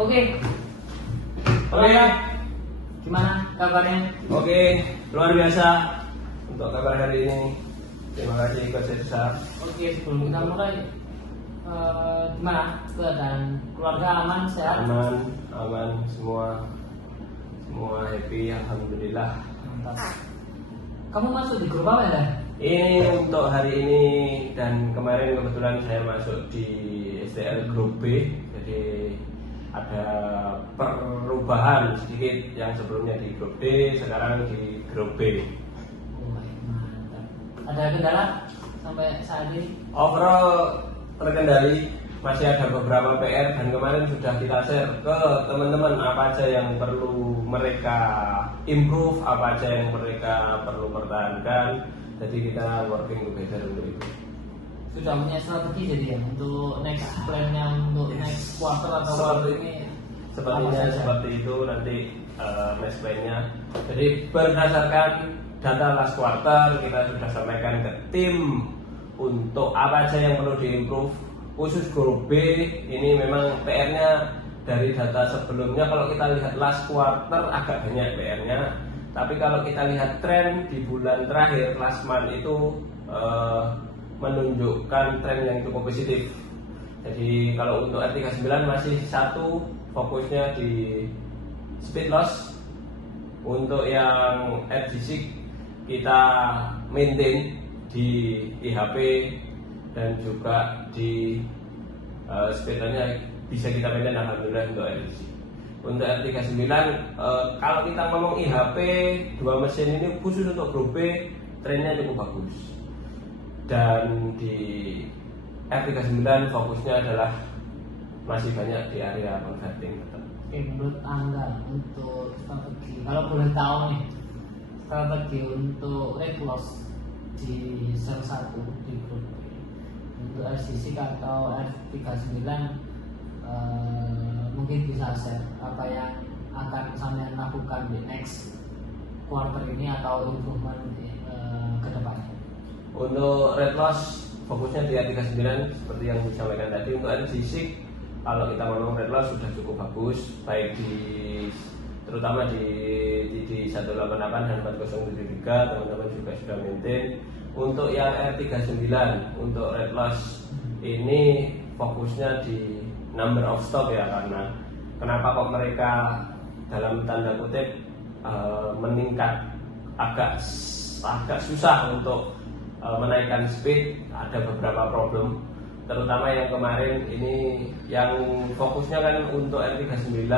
Oke. Oke. Gimana kabarnya? Oke, luar biasa untuk kabar hari ini. Terima kasih Coach Esa. Oke, sebelum kita mulai, gimana keadaan keluarga aman sehat? Aman semua happy, alhamdulillah. Mantap. Kamu masuk di grup apa ya? Ini untuk hari ini dan kemarin kebetulan saya masuk di STL Grup B, jadi ada perubahan sedikit yang sebelumnya di Grup D, sekarang di Grup B. Oh, mantap. Ada kendala sampai saat ini? Overall terkendali, masih ada beberapa PR dan kemarin sudah kita share ke teman-teman apa aja yang perlu mereka improve, apa aja yang mereka perlu pertahankan. Jadi kita working together untuk itu. Sudah punya strategi jadi ya untuk next plan-nya untuk next quarter atau quarter ini? Sepertinya seperti itu nanti next plan-nya. Jadi berdasarkan data last quarter kita sudah sampaikan ke tim untuk apa aja yang perlu diimprove. Khusus grup B ini memang PR-nya dari data sebelumnya, kalau kita lihat last quarter agak banyak PR-nya, tapi kalau kita lihat tren di bulan terakhir last month itu menunjukkan tren yang cukup positif. Jadi kalau untuk R39 masih satu fokusnya di speed loss. Untuk yang RGC kita maintain di IHP dan juga di speedernya bisa kita maintain alhamdulillah untuk RGC. Untuk R39 kalau kita ngomong IHP dua mesin ini khusus untuk grup B trennya cukup bagus. Dan di R39 fokusnya adalah masih banyak di area converting tetap. Menurut Anda untuk strategi, kalau boleh tahu nih, strategi untuk rate loss di sel 1 di grup B untuk RCC atau R39 mungkin bisa share apa yang akan sampean lakukan di next quarter ini atau improvement ke depannya. Untuk red loss fokusnya di R39 seperti yang disampaikan tadi. Untuk RGC kalau kita ngomong red loss sudah cukup bagus, baik terutama di 188 dan 4073 teman-teman juga sudah maintain. Untuk yang R39 untuk red loss ini fokusnya di number of stop ya, karena kenapa kok mereka dalam tanda kutip meningkat agak susah untuk menaikkan speed, ada beberapa problem, terutama yang kemarin ini yang fokusnya kan untuk R39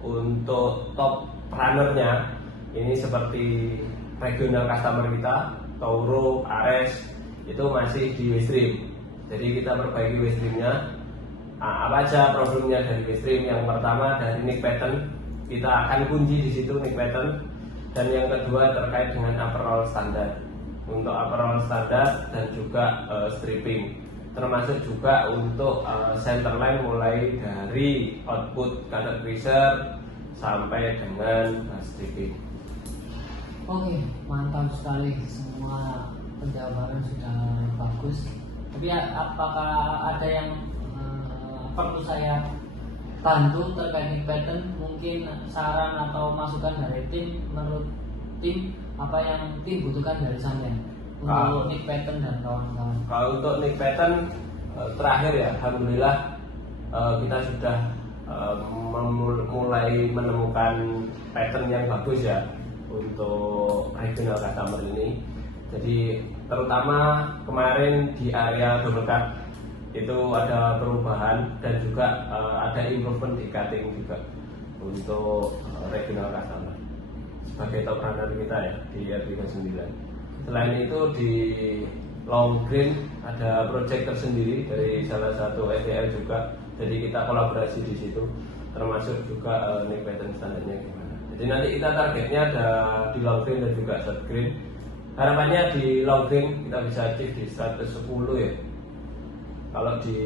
untuk top runnernya ini seperti regional customer kita Tauro, Ares itu masih di Westream. Jadi kita perbaiki Westreamnya. Apa aja problemnya dari Westream? Yang pertama dari nick pattern, kita akan kunci di situ nick pattern. Dan yang kedua terkait dengan upper roll standar. Untuk upper roll standar dan juga stripping, termasuk juga untuk center line mulai dari output cutter creaser sampai dengan stripping. Oke, mantap sekali, semua penjabaran sudah bagus. Tapi apakah ada yang perlu saya bantu terkait nick pattern? Mungkin saran atau masukan dari tim, menurut tim apa yang tim butuhkan dari saya untuk nick pattern dan kawan-kawan? Kalau untuk nick pattern terakhir ya, alhamdulillah kita sudah mulai menemukan pattern yang bagus ya untuk regional customer ini. Jadi terutama kemarin di area double cut itu ada perubahan dan juga ada improvement di cutting juga untuk regional customer sebagai top runner kita ya di R39. Selain itu di long green ada project tersendiri dari salah satu STL juga, jadi kita kolaborasi di situ, termasuk juga nick pattern standarnya gimana. Jadi nanti kita targetnya ada di long green dan juga short green. Harapannya di long green kita bisa achieve di 110 ya. Kalau di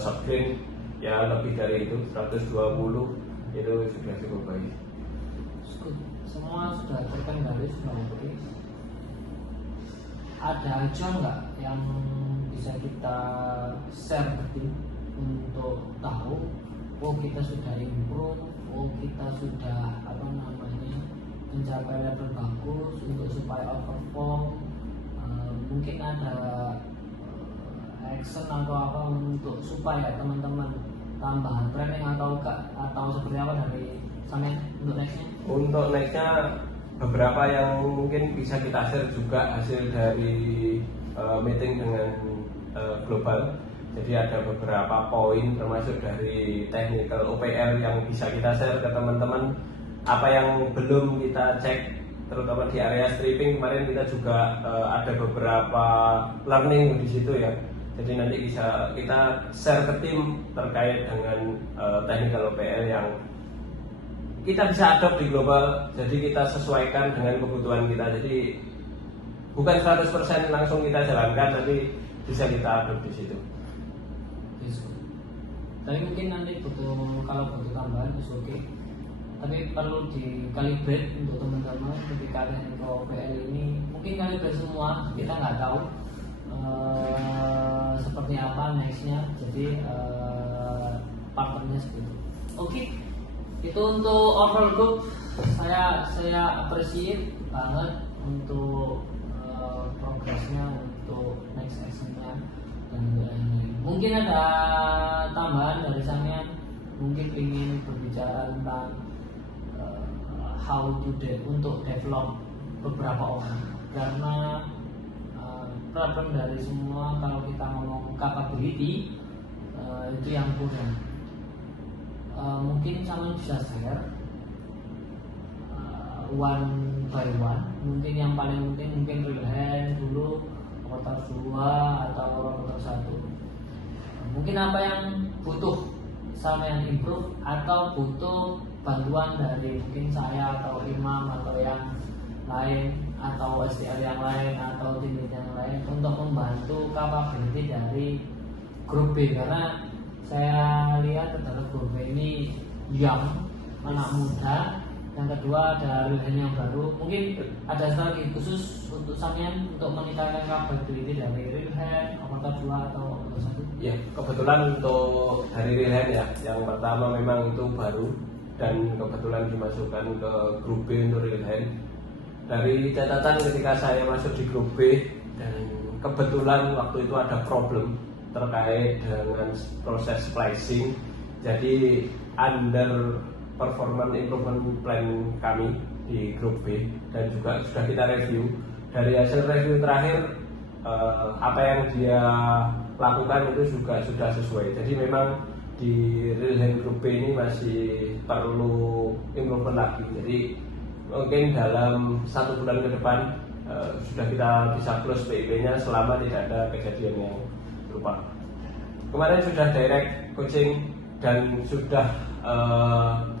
short green ya lebih dari itu, 120 itu sudah cukup baik. Semua sudah terkendali, sudah oke. Ada aja nggak yang bisa kita share ke tim untuk tahu oh kita sudah improve, oh kita sudah mencapai level bagus untuk supaya outperform. Mungkin ada action atau apa untuk supaya teman-teman tambahan training atau seperti apa dari Samen untuk nextnya? Untuk nextnya beberapa yang mungkin bisa kita share juga hasil dari meeting dengan global. Jadi ada beberapa poin termasuk dari technical OPR yang bisa kita share ke teman-teman. Apa yang belum kita cek terutama di area stripping kemarin kita juga ada beberapa learning di situ ya. Jadi nanti bisa kita share ke tim terkait dengan technical OPR yang kita bisa adopt di global. Jadi kita sesuaikan dengan kebutuhan kita. Jadi bukan 100% langsung kita jalankan, tapi bisa kita adopt di situ. Tapi mungkin nanti kalau butuh tambahan oke. Tapi perlu dikalibrate untuk teman-teman ketika technical OPR ini. Mungkin kalibrate semua, kita nggak tahu seperti apa nextnya. Jadi partnernya seperti itu. Oke, itu untuk overall group. Saya appreciate banget untuk progresnya, untuk next actionnya dan lain-lain. Mungkin ada tambahan dari saya, mungkin ingin berbicara tentang how to untuk develop beberapa orang, karena problem dari semua kalau kita ngomong capability itu yang kurang. Mungkin sama bisa share one by one. Mungkin yang paling penting mungkin real hand dulu, rotor 2 atau rotor 1. Mungkin apa yang butuh sama yang improve atau butuh bantuan dari mungkin saya atau Imam atau yang lain atau SDR yang lain atau tim yang lain untuk membantu capability dari grup B, karena saya lihat adalah grup B ini young, anak muda. Yang kedua ada real yang baru. Mungkin ada strategi khusus untuk Samyan untuk meningkatkan capability dari real hand, rotor 2 atau rotor 1. Ya, kebetulan untuk dari real hand ya, yang pertama memang itu baru dan kebetulan dimasukkan ke grup B untuk real hand. Dari catatan ketika saya masuk di grup B dan kebetulan waktu itu ada problem terkait dengan proses splicing. Jadi under performance improvement plan kami di grup B dan juga sudah kita review. Dari hasil review terakhir apa yang dia lakukan itu juga sudah sesuai. Jadi memang di real hand grup B ini masih perlu improvement lagi. Jadi mungkin dalam 1 bulan ke depan sudah kita bisa close PIP-nya selama tidak ada kejadian yang berupa. Kemarin sudah direct coaching dan sudah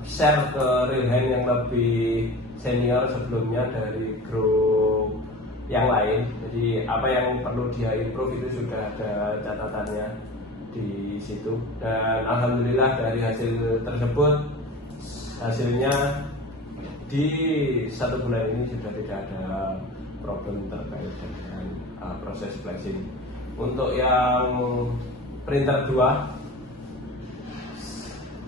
share ke real hand yang lebih senior sebelumnya dari grup yang lain. Jadi apa yang perlu dia improve itu sudah ada catatannya di situ. Dan alhamdulillah dari hasil tersebut, hasilnya di 1 bulan ini sudah tidak ada problem terkait dengan proses splicing. Untuk yang printer 2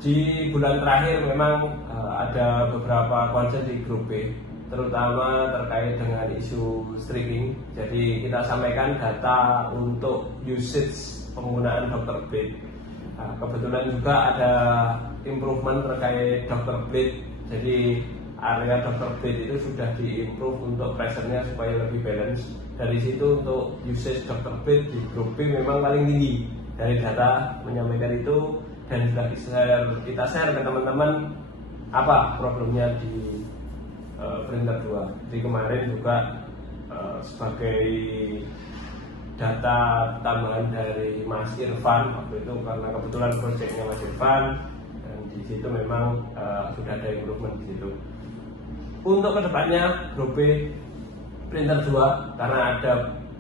di bulan terakhir memang ada beberapa concern di grup B, terutama terkait dengan isu streaking. Jadi kita sampaikan data untuk usage penggunaan Dr. Blade. Kebetulan juga ada improvement terkait Dr. Blade. Jadi area Dr. Blade itu sudah diimprove untuk pressure-nya supaya lebih balance. Dari situ untuk usage Dr. Blade di grup B memang paling tinggi. Dari data menyampaikan itu dan sudah kita share ke teman-teman apa problemnya di printer 2. Jadi kemarin juga sebagai data tambahan dari Mas Irfan waktu itu, karena kebetulan proyeknya Mas Irfan dan di situ memang sudah ada improvement di situ. Untuk kedepannya grup B printer 2 karena ada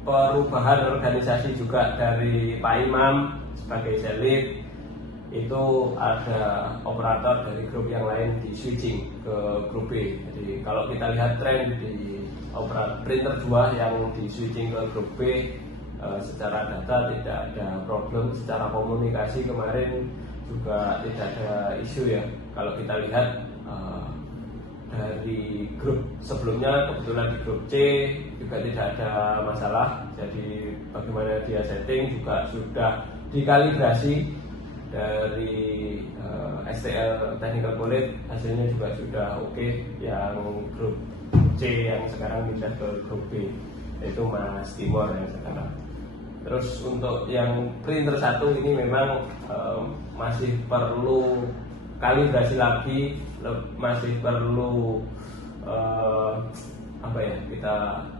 perubahan organisasi juga dari Pak Imam sebagai selip, itu ada operator dari grup yang lain di switching ke grup B. Jadi kalau kita lihat tren di operator printer 2 yang di switching ke grup B, secara data tidak ada problem. Secara komunikasi kemarin juga tidak ada isu ya. Kalau kita lihat dari grup sebelumnya, kebetulan di grup C juga tidak ada masalah. Jadi bagaimana dia setting juga sudah dikalibrasi dari STL Technical College, hasilnya juga sudah oke. Yang grup C yang sekarang pindah ke grup B, yaitu Mas Timor yang sekarang. Terus untuk yang printer satu ini memang masih perlu kalibrasi lagi, masih perlu apa ya, kita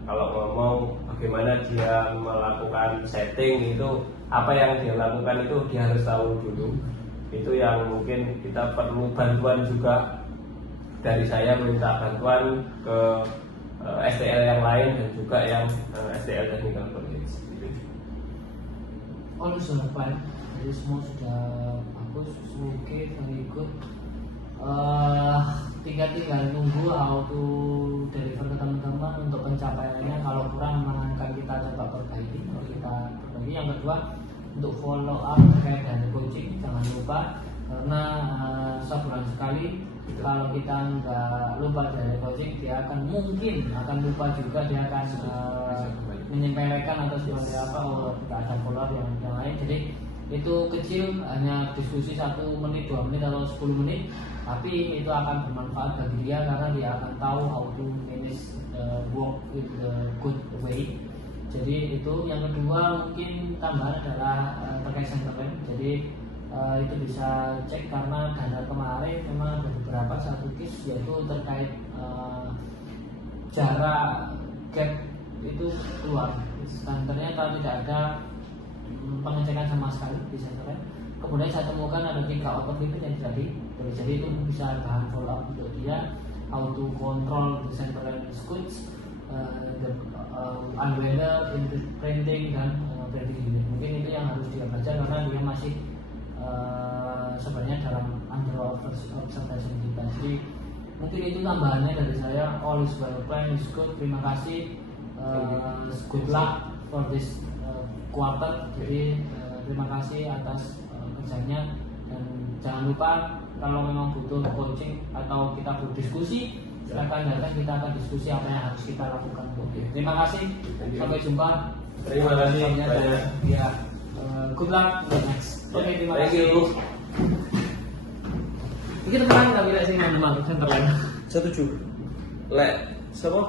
kalau ngomong bagaimana dia melakukan setting itu, apa yang dia lakukan itu dia harus tahu dulu. Itu yang mungkin kita perlu bantuan juga. Dari saya minta bantuan ke STL yang lain dan juga yang STL Technical College. All sudah fine, jadi semua sudah bagus, oke, very good. Tinggal nunggu how to deliver ke teman-teman untuk pencapaiannya. Kalau kurang akan kita coba perbaiki. Yang kedua, untuk follow up terkait dengan coaching jangan lupa, karena sebulan sekali kalau kita nggak lupa dari coaching, dia akan lupa juga, dia akan menyepelekan atau seperti apa, tidak ada follow up yang lain. Jadi itu kecil, hanya diskusi 1 menit, 2 menit atau 10 menit, tapi itu akan bermanfaat bagi dia karena dia akan tahu how to manage work with the good way. Jadi itu. Yang kedua mungkin tambahan adalah terkait Centerland. Jadi itu bisa cek, karena dana kemarin memang ada beberapa satu case, yaitu terkait jarak gap itu keluar. Ternyata tidak ada pengecekan sama sekali di Centerland. Kemudian saya temukan ada 3 output limit yang jadi itu bisa bahan follow up untuk dia, how to control the Centerland scoots, the unweather, printing dan printing unit. Mungkin itu yang harus dia baca karena dia masih sebenarnya dalam under observation kita. Jadi mungkin itu tambahannya dari saya. All is well, plan is good. Terima kasih. Good luck for this quarter. Jadi terima kasih atas kerjanya, dan jangan lupa kalau memang butuh coaching atau kita berdiskusi, silakan datang, kita akan diskusi apa yang harus kita lakukan. Oke, terima kasih. Sampai jumpa. Terima kasih banyak. Ya, good luck for next. Oke, terima kasih. Ini teman kami lihat sini teman Centerland. Setuju. Lek, semua